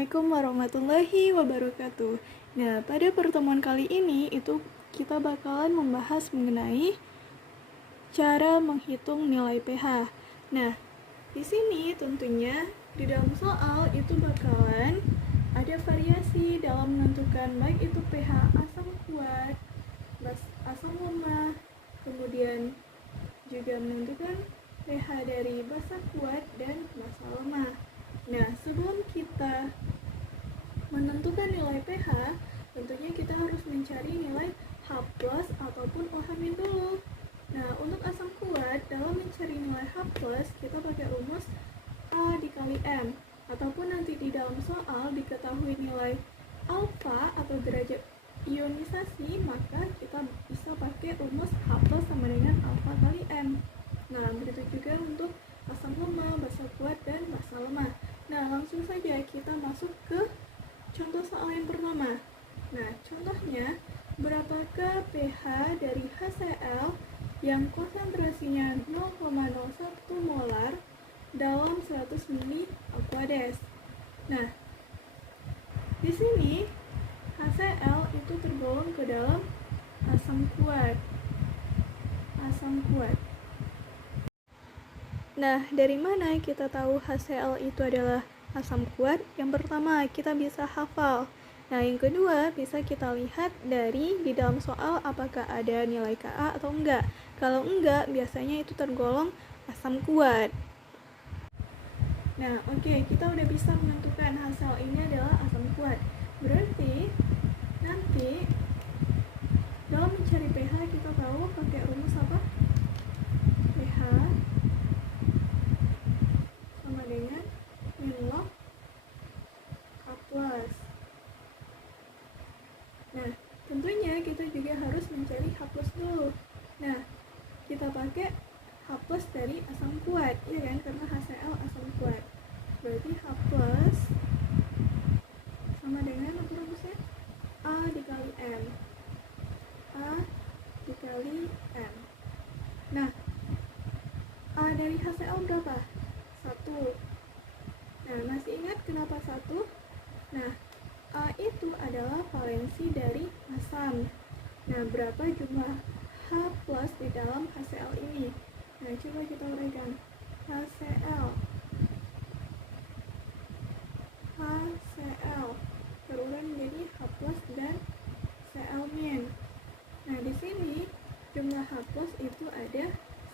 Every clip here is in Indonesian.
Assalamualaikum warahmatullahi wabarakatuh. Nah, pada pertemuan kali ini kita bakalan membahas mengenai cara menghitung nilai pH. Nah, di sini tentunya di dalam soal itu bakalan ada variasi dalam menentukan baik itu pH asam kuat, asam lemah, kemudian juga menentukan pH dari basa kuat dan basa lemah. Nah, sebelum kita menentukan nilai pH, tentunya kita harus mencari nilai H+ ataupun OH- dulu. Nah, untuk asam kuat, dalam mencari nilai H+, kita pakai rumus A dikali M. Ataupun nanti di dalam soal diketahui nilai alfa atau derajat ionisasi, maka kita bisa pakai rumus H+ sama dengan alfa kali M. Nah, begitu juga untuk asam lemah, basa kuat, dan basa lemah. Nah, langsung saja kita masuk ke contoh soal yang pertama. Nah, contohnya, berapakah pH dari HCl yang konsentrasinya 0,01 molar dalam 100 ml Aquades? Nah, di sini HCl itu tergolong ke dalam asam kuat. Nah, dari mana kita tahu HCl itu adalah asam kuat? Yang pertama, kita bisa hafal. Nah, yang kedua, bisa kita lihat dari di dalam soal apakah ada nilai Ka atau enggak. Kalau enggak, biasanya itu tergolong asam kuat. Nah, oke, kita udah bisa menentukan HCl ini adalah asam kuat. Berarti, nanti dalam mencari pH kita tahu pakai rumus apa? pH sama dengan min log H+. Nah, tentunya kita juga harus mencari H+ dulu. Nah, kita pakai H+ dari asam kuat, ya kan? Karena HCl asam kuat. Berarti H+ sama dengan apa rumusnya? A dikali M. A dikali M. Nah, A dari HCl berapa? 1. Nah, masih ingat kenapa 1? Nah, A itu adalah valensi dari asam. Nah, berapa jumlah H+ di dalam HCl ini? Nah, coba kita uraikan. HCl terurai menjadi H+ dan Cl-. Nah, di sini jumlah H+ itu ada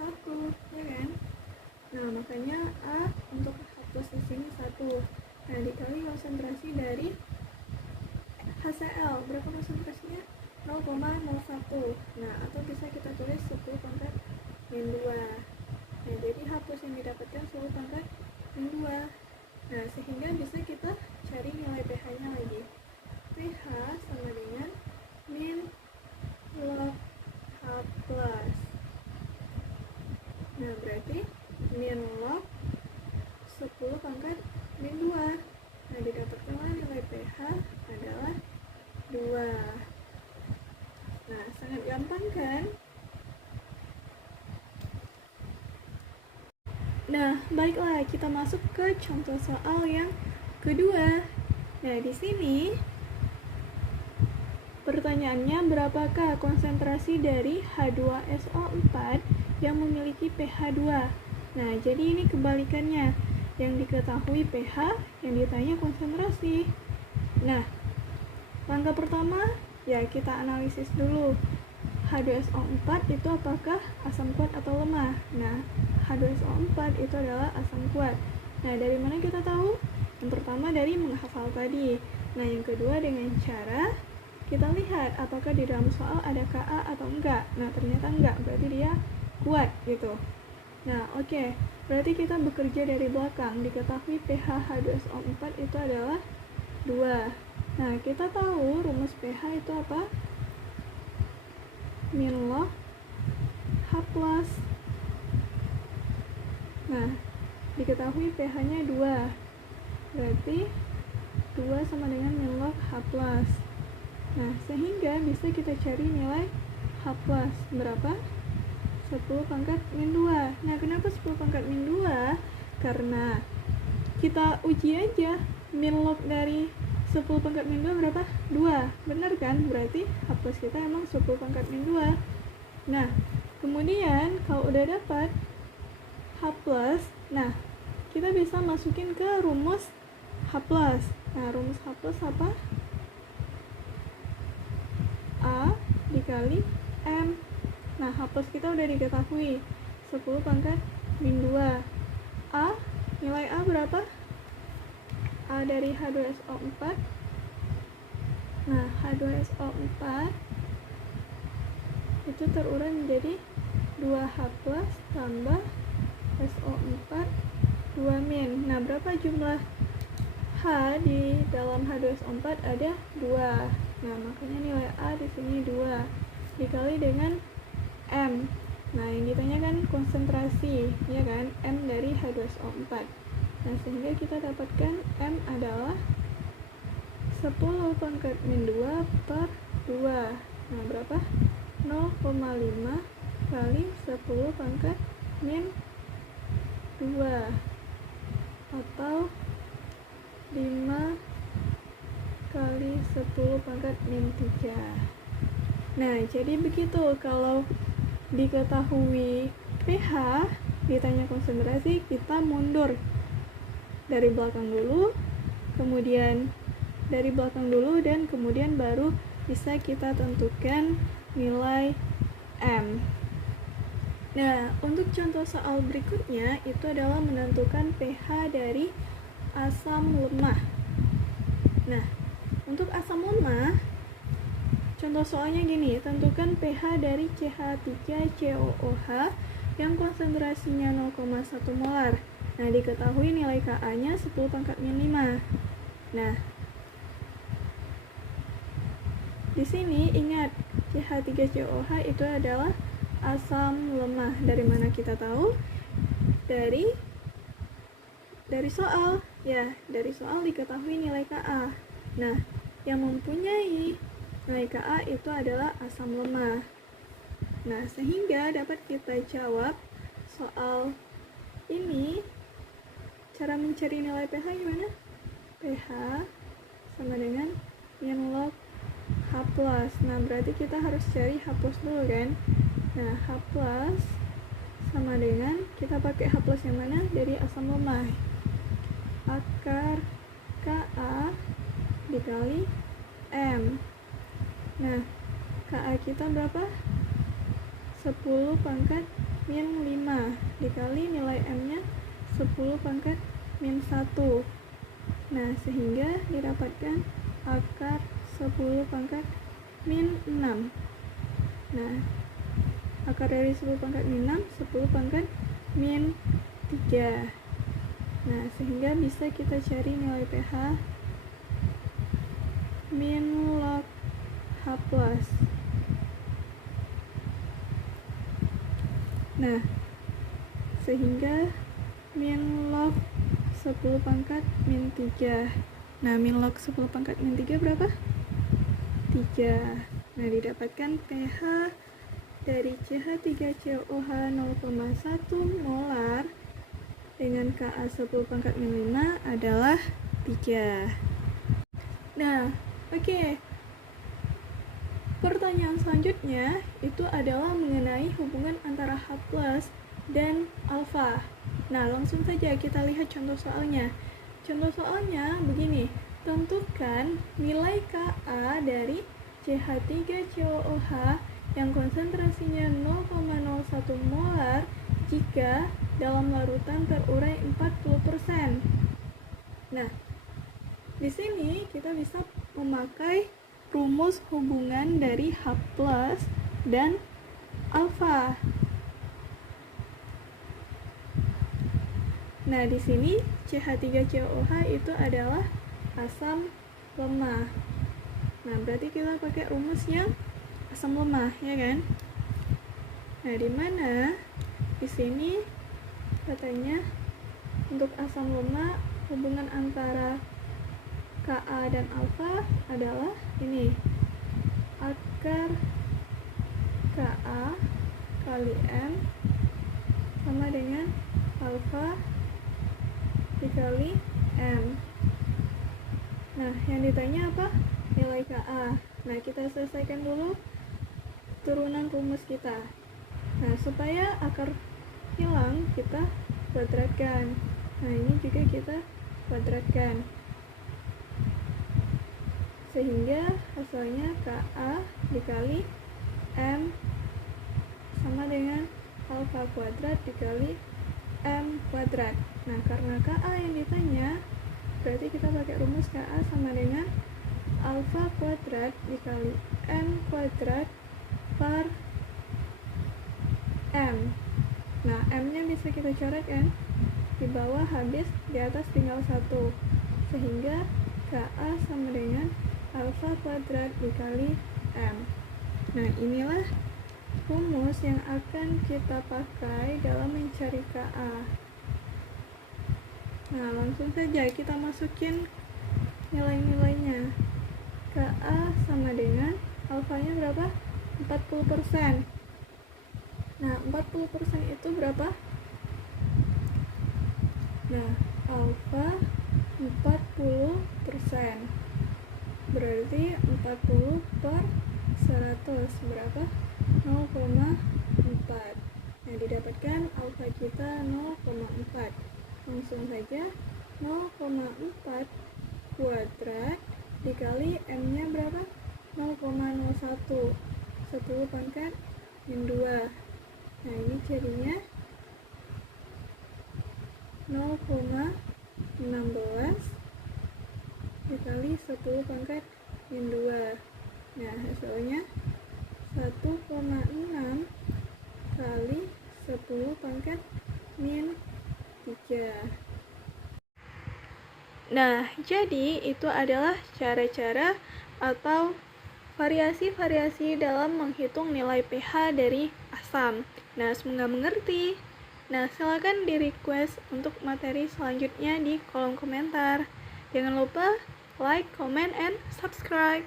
1, ya kan? Nah, makanya A untuk H+ di sini 1. Nah, dikali konsentrasi dari HCl. Berapa konsentrasinya? 0,01. Nah, atau bisa kita tulis 10 pangkat min 2. Nah, jadi H+ yang didapatkan 10 pangkat min 2. Nah, sehingga bisa kita cari nilai pH-nya lagi. pH sama dengan min log H+. Nah, berarti min log 10 pangkat min 2. Nah, didapatkanlah nilai pH adalah 2. Nah, sangat gampang kan? Nah, baiklah, kita masuk ke contoh soal yang kedua. Nah, di sini pertanyaannya, berapakah konsentrasi dari H2SO4 yang memiliki pH 2? Nah, jadi ini kebalikannya. Yang diketahui pH, yang ditanya konsentrasi. Nah, langkah pertama, ya kita analisis dulu. H2SO4 itu apakah asam kuat atau lemah? Nah, H2SO4 itu adalah asam kuat. Nah, dari mana kita tahu? Yang pertama dari menghafal tadi. Nah, yang kedua dengan cara kita lihat apakah di dalam soal ada Ka atau enggak. Nah, ternyata enggak, berarti dia kuat gitu. Nah, oke. Berarti kita bekerja dari belakang. Diketahui pH H2SO4 itu adalah 2. Nah, kita tahu rumus pH itu apa? Min log H+. Nah, diketahui pH-nya 2. Berarti 2 sama dengan min log H+. Nah, sehingga bisa kita cari nilai H+. Berapa? 10 pangkat min 2. Nah, kenapa 10 pangkat min 2? Karena kita uji aja min log dari 10 pangkat min 2 berapa? 2, benar kan? Berarti H plus kita emang 10 pangkat min 2. Nah, kemudian kalau udah dapat H plus, nah kita bisa masukin ke rumus H plus. Nah, rumus H plus apa? A dikali M. Nah, H plus kita udah diketahui 10 pangkat min 2. A, nilai A berapa? A dari H2SO4. Nah, H2SO4 itu terurai menjadi 2H plus tambah SO4 2 min. Nah, berapa jumlah H di dalam H2SO4? Ada 2. Nah, makanya nilai A di sini 2 dikali dengan M. Nah, yang ditanyakan konsentrasi, ya kan? M dari H2SO4. Nah, sehingga kita dapatkan M adalah 10 pangkat min 2 per 2. Nah, berapa? 0,5 kali 10 pangkat min 2 atau 5 kali 10 pangkat min 3. Nah, jadi begitu. Kalau diketahui pH, ditanya konsentrasi, kita mundur dari belakang dulu, kemudian dari belakang dulu, dan kemudian baru bisa kita tentukan nilai M. Nah, untuk contoh soal berikutnya itu adalah menentukan pH dari asam lemah. Nah, untuk asam lemah, contoh soalnya gini, tentukan pH dari CH3COOH yang konsentrasinya 0,1 molar. Nah, diketahui nilai Ka-nya 10 pangkat min 5. Nah, di sini ingat CH3COOH itu adalah asam lemah. Dari mana kita tahu? Dari soal. Ya, dari soal diketahui nilai Ka. Nah, yang mempunyai nilai Ka itu adalah asam lemah. Nah, sehingga dapat kita jawab soal ini. Cara mencari nilai pH gimana? pH sama dengan min log H plus. Nah, berarti kita harus cari H plus dulu kan? Nah, H plus sama dengan, kita pakai H plus yang mana? Dari asam lemah. Akar Ka dikali M. Nah, Ka kita berapa? 10 pangkat min 5 dikali nilai M-nya 10 pangkat min 1. Nah, sehingga didapatkan akar 10 pangkat min 6. Nah, akar dari 10 pangkat min 6, 10 pangkat min 3. Nah, sehingga bisa kita cari nilai pH min log H plus. Nah, sehingga min log 10 pangkat min 3. Nah, min log 10 pangkat min 3 berapa? 3. Nah, didapatkan pH dari CH3COOH 0,1 molar dengan Ka 10 pangkat min 5 adalah 3. Nah, oke. Pertanyaan selanjutnya itu adalah mengenai hubungan antara H plus dan alfa. Nah, langsung saja kita lihat contoh soalnya. Contoh soalnya begini, tentukan nilai Ka dari CH3COOH yang konsentrasinya 0,01 molar jika dalam larutan terurai 40%. Nah, di sini kita bisa memakai rumus hubungan dari H plus dan alfa. Nah, di sini CH3COOH itu adalah asam lemah. Nah, berarti kita pakai rumusnya asam lemah, ya kan? Nah, di mana di sini katanya untuk asam lemah hubungan antara Ka dan alfa adalah ini, akar Ka kali M sama dengan alfa dikali M. Nah, yang ditanya apa? Nilai Ka. Nah, kita selesaikan dulu turunan rumus kita. Nah, supaya akar hilang, kita kuadratkan. Nah, ini juga kita kuadratkan. Sehingga hasilnya Ka dikali M sama dengan alfa kuadrat dikali M kuadrat. Nah, karena Ka yang ditanya, berarti kita pakai rumus Ka sama dengan alfa kuadrat dikali M kuadrat per M. Nah, M-nya bisa kita coret kan? Di bawah habis, di atas tinggal 1. Sehingga Ka sama dengan alfa kuadrat dikali M. Nah, inilah rumus yang akan kita pakai dalam mencari Ka. Nah, langsung saja kita masukin nilai-nilainya. Ka sama dengan alfanya berapa? 40%. Nah, 40% itu berapa? Nah, alfa 40%. Berarti 40 per 100 berapa? 0,4. Nah, didapatkan alfa kita 0,4. Langsung saja 0,4 kuadrat dikali M-nya berapa? 0,01. 10 pangkat min 2. Nah, ini jadinya 0,16 dikali 10 pangkat min 2. Nah, hasilnya 1,6 kali 10 pangkat min 3. Nah, jadi itu adalah cara-cara atau variasi-variasi dalam menghitung nilai pH dari asam. Nah, semoga mengerti. Nah, silakan di-request untuk materi selanjutnya di kolom komentar. Jangan lupa like, comment, and subscribe.